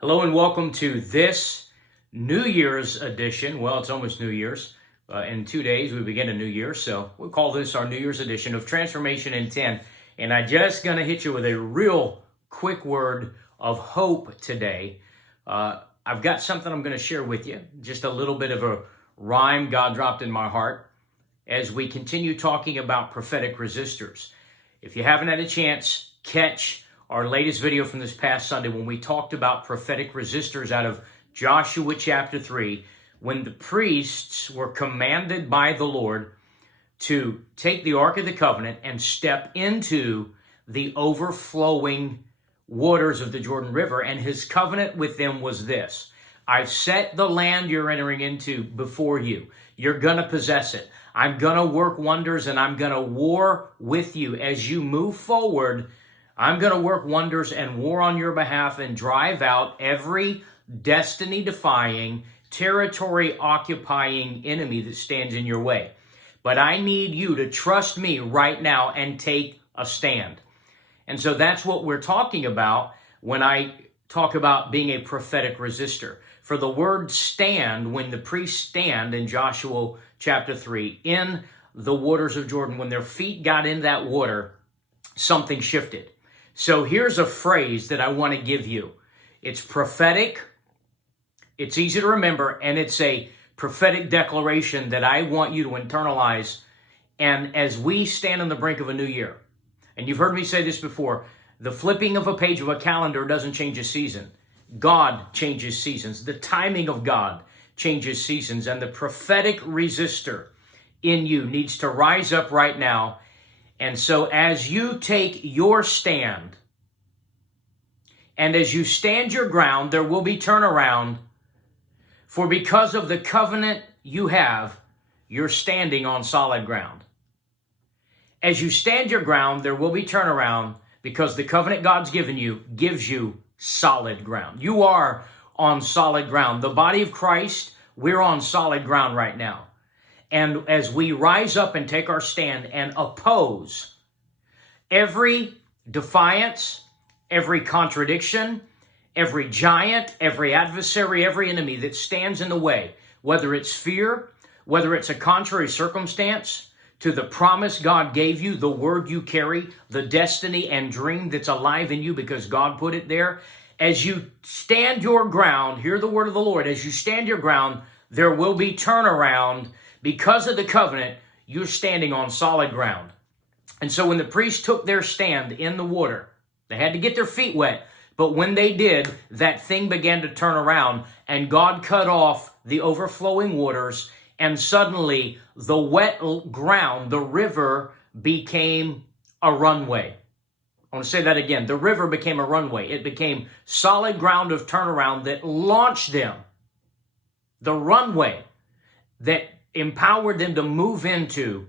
Hello and welcome to this New Year's edition. Well, it's almost New Year's. In 2 days, we begin a new year. So we'll call this our New Year's edition of Transformation in 10. And I'm just going to hit you with a real quick word of hope today. I've got something I'm going to share with you. Just a little bit of a rhyme God dropped in my heart as we continue talking about prophetic resistors. If you haven't had a chance, catch our latest video from this past Sunday when we talked about prophetic resistors out of Joshua chapter 3, when the priests were commanded by the Lord to take the Ark of the Covenant and step into the overflowing waters of the Jordan River. And his covenant with them was this: I've set the land you're entering into before you. You're going to possess it. I'm going to work wonders and I'm going to war with you as you move forward. I'm going to work wonders and war on your behalf and drive out every destiny-defying, territory-occupying enemy that stands in your way. But I need you to trust me right now and take a stand. And so that's what we're talking about when I talk about being a prophetic resistor. For the word stand, when the priests stand in Joshua chapter 3 in the waters of Jordan, when their feet got in that water, something shifted. So here's a phrase that I want to give you. It's prophetic, it's easy to remember, and it's a prophetic declaration that I want you to internalize. And as we stand on the brink of a new year, and you've heard me say this before, the flipping of a page of a calendar doesn't change a season. God changes seasons. The timing of God changes seasons. And the prophetic resistor in you needs to rise up right now. And so as you take your stand, and as you stand your ground, there will be turnaround. For because of the covenant you have, you're standing on solid ground. As you stand your ground, there will be turnaround because the covenant God's given you gives you solid ground. You are on solid ground. The body of Christ, we're on solid ground right now. And as we rise up and take our stand and oppose every defiance, every contradiction, every giant, every adversary, every enemy that stands in the way, whether it's fear, whether it's a contrary circumstance to the promise God gave you, the word you carry, the destiny and dream that's alive in you because God put it there. As you stand your ground, hear the word of the Lord, as you stand your ground, there will be turnaround. Because of the covenant, you're standing on solid ground. And so when the priests took their stand in the water, they had to get their feet wet. But when they did, that thing began to turn around and God cut off the overflowing waters. And suddenly the wet ground, the river, became a runway. I want to say that again. The river became a runway. It became solid ground of turnaround that launched them. The runway that empowered them to move into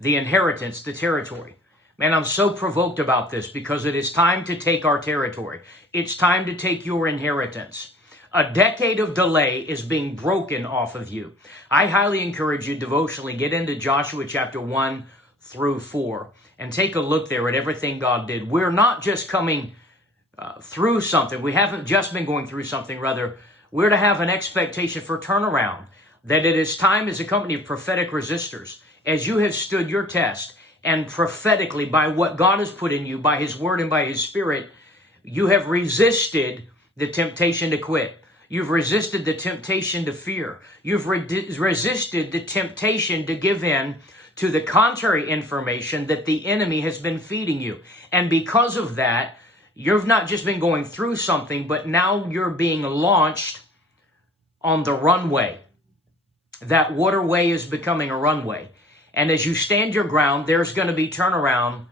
the inheritance, the territory. Man, I'm so provoked about this because it is time to take our territory. It's time to take your inheritance. A decade of delay is being broken off of you. I highly encourage you devotionally get into Joshua chapter 1 through 4 and take a look there at everything God did. We're not just coming through something. We haven't just been going through something. Rather, we're to have an expectation for turnaround. That it is time as a company of prophetic resistors, as you have stood your test, and prophetically, by what God has put in you, by His Word and by His Spirit, you have resisted the temptation to quit. You've resisted the temptation to fear. You've resisted the temptation to give in to the contrary information that the enemy has been feeding you. And because of that, you've not just been going through something, but now you're being launched on the runway. That waterway is becoming a runway. And as you stand your ground, there's going to be turnaround.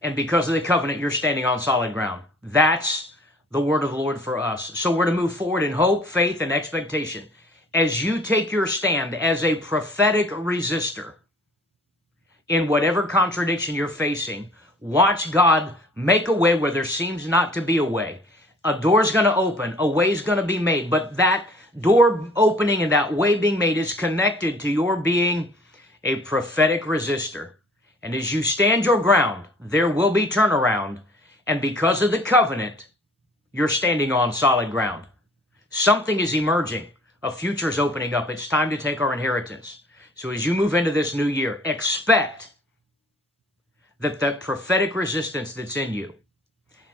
And because of the covenant, you're standing on solid ground. That's the word of the Lord for us. So we're to move forward in hope, faith, and expectation. As you take your stand as a prophetic resistor in whatever contradiction you're facing, watch God make a way where there seems not to be a way. A door's going to open, a way's going to be made, but that door opening and that way being made is connected to your being a prophetic resistor. And as you stand your ground, there will be turnaround. And because of the covenant, you're standing on solid ground. Something is emerging. A future is opening up. It's time to take our inheritance. So as you move into this new year, expect that the prophetic resistance that's in you,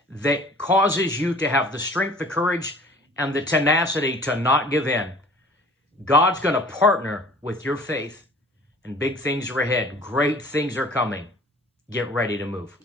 that causes you to have the strength, the courage, and the tenacity to not give in, God's going to partner with your faith, and big things are ahead. Great things are coming. Get ready to move.